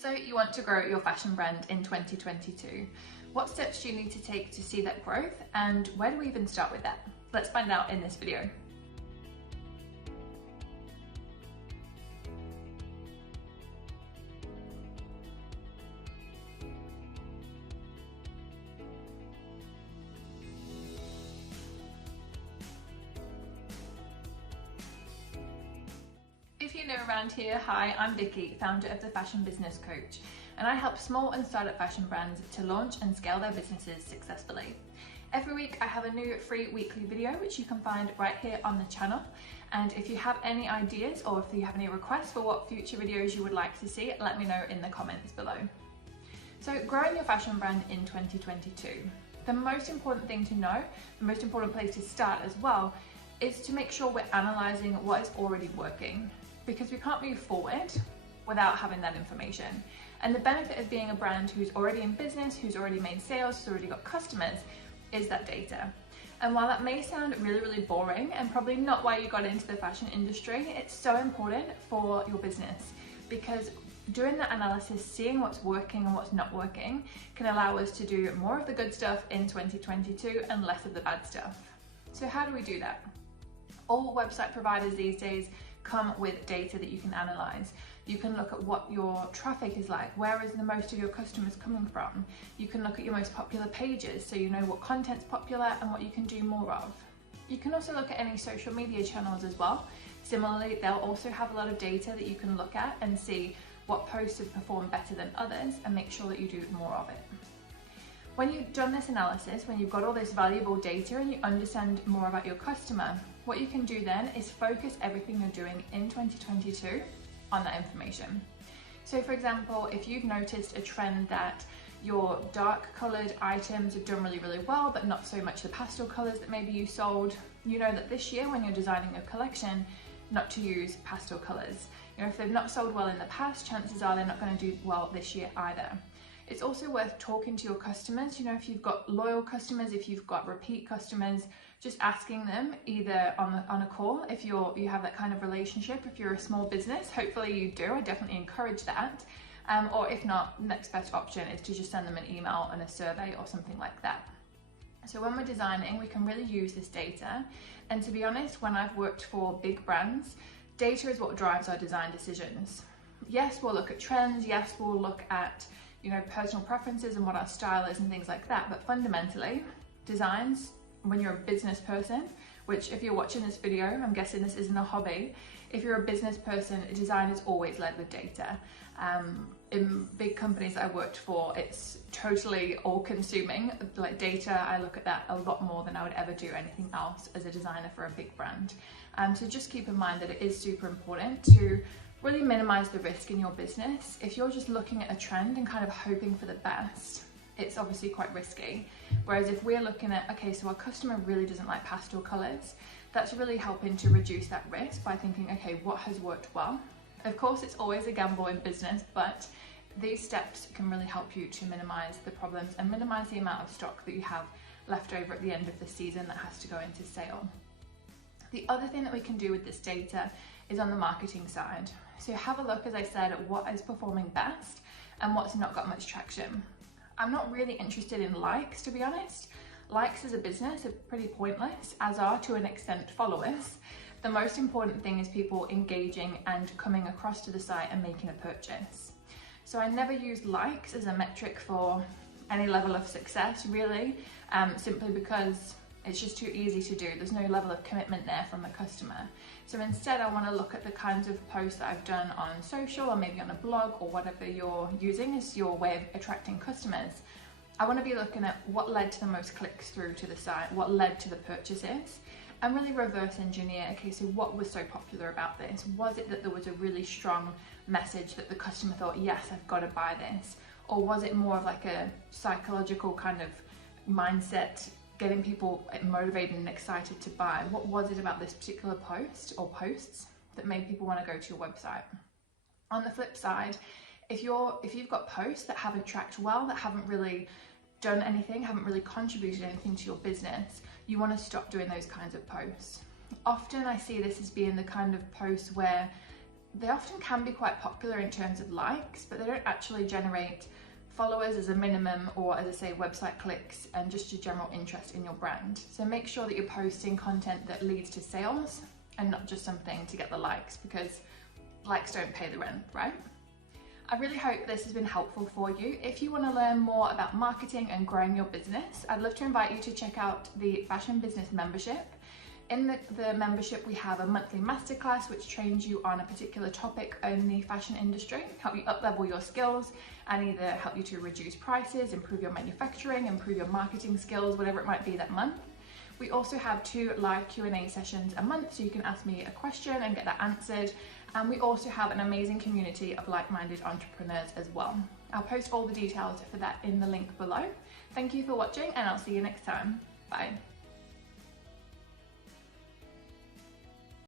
So you want to grow your fashion brand in 2022. What steps do you need to take to see that growth, and where do we even start with that? Let's find out in this video. If you're new around here, hi, I'm Vicky, founder of the Fashion Business Coach, and I help small and startup fashion brands to launch and scale their businesses successfully. Every week I have a new free weekly video which you can find right here on the channel, and if you have any ideas or if you have any requests for what future videos you would like to see, let me know in the comments below. So growing your fashion brand in 2022. The most important thing to know, the most important place to start as well, is to make sure we're analysing what is already working, because we can't move forward without having that information. And the benefit of being a brand who's already in business, who's already made sales, who's already got customers, is that data. And while that may sound really, really boring and probably not why you got into the fashion industry, it's so important for your business, because doing that analysis, seeing what's working and what's not working, can allow us to do more of the good stuff in 2022 and less of the bad stuff. So how do we do that? All website providers these days come with data that you can analyze. You can look at what your traffic is like, where is the most of your customers coming from. You can look at your most popular pages so you know what content's popular and what you can do more of. You can also look at any social media channels as well. Similarly, they'll also have a lot of data that you can look at and see what posts have performed better than others and make sure that you do more of it. When you've done this analysis, when you've got all this valuable data and you understand more about your customer, what you can do then is focus everything you're doing in 2022 on that information. So for example, if you've noticed a trend that your dark coloured items have done really, really well, but not so much the pastel colours that maybe you sold, you know that this year when you're designing a collection, not to use pastel colours. You know, if they've not sold well in the past, chances are they're not going to do well this year either. It's also worth talking to your customers. You know, if you've got loyal customers, if you've got repeat customers, just asking them either on a call, if you have that kind of relationship. If you're a small business, hopefully you do, I definitely encourage that. Or if not, next best option is to just send them an email and a survey or something like that. So when we're designing, we can really use this data. And to be honest, when I've worked for big brands, data is what drives our design decisions. Yes, we'll look at trends. Yes, we'll look at, you know, personal preferences and what our style is and things like that. But fundamentally, designs, when you're a business person, which if you're watching this video, I'm guessing this isn't a hobby. If you're a business person, design is always led with data. In big companies that I worked for, it's totally all-consuming. Like data, I look at that a lot more than I would ever do anything else as a designer for a big brand. So just keep in mind that it is super important to really minimize the risk in your business. If you're just looking at a trend and kind of hoping for the best, it's obviously quite risky. Whereas if we're looking at, okay, so our customer really doesn't like pastel colors, that's really helping to reduce that risk by thinking, okay, what has worked well? Of course, it's always a gamble in business, but these steps can really help you to minimize the problems and minimize the amount of stock that you have left over at the end of the season that has to go into sale. The other thing that we can do with this data is on the marketing side. So have a look, as I said, at what is performing best and what's not got much traction. I'm not really interested in likes, to be honest. Likes as a business are pretty pointless, as are to an extent followers. The most important thing is people engaging and coming across to the site and making a purchase. So I never use likes as a metric for any level of success, really, simply because it's just too easy to do. There's no level of commitment there from the customer. So instead, I want to look at the kinds of posts that I've done on social or maybe on a blog or whatever you're using as your way of attracting customers. I want to be looking at what led to the most clicks through to the site, what led to the purchases, and really reverse engineer, okay, so what was so popular about this? Was it that there was a really strong message that the customer thought, yes, I've got to buy this? Or was it more of like a psychological kind of mindset, getting people motivated and excited to buy? What was it about this particular post or posts that made people want to go to your website? On the flip side, if you've got posts that haven't tracked well, that haven't really done anything, haven't really contributed anything to your business, you want to stop doing those kinds of posts. Often I see this as being the kind of posts where they often can be quite popular in terms of likes, but they don't actually generate followers as a minimum, or as I say, website clicks and just your general interest in your brand. So make sure that you're posting content that leads to sales and not just something to get the likes, because likes don't pay the rent, right? I really hope this has been helpful for you. If you want to learn more about marketing and growing your business, I'd love to invite you to check out the Fashion Business Membership. In the membership, we have a monthly masterclass which trains you on a particular topic in the fashion industry, help you up-level your skills and either help you to reduce prices, improve your manufacturing, improve your marketing skills, whatever it might be that month. We also have 2 live Q&A sessions a month, so you can ask me a question and get that answered. And we also have an amazing community of like-minded entrepreneurs as well. I'll post all the details for that in the link below. Thank you for watching, and I'll see you next time. Bye.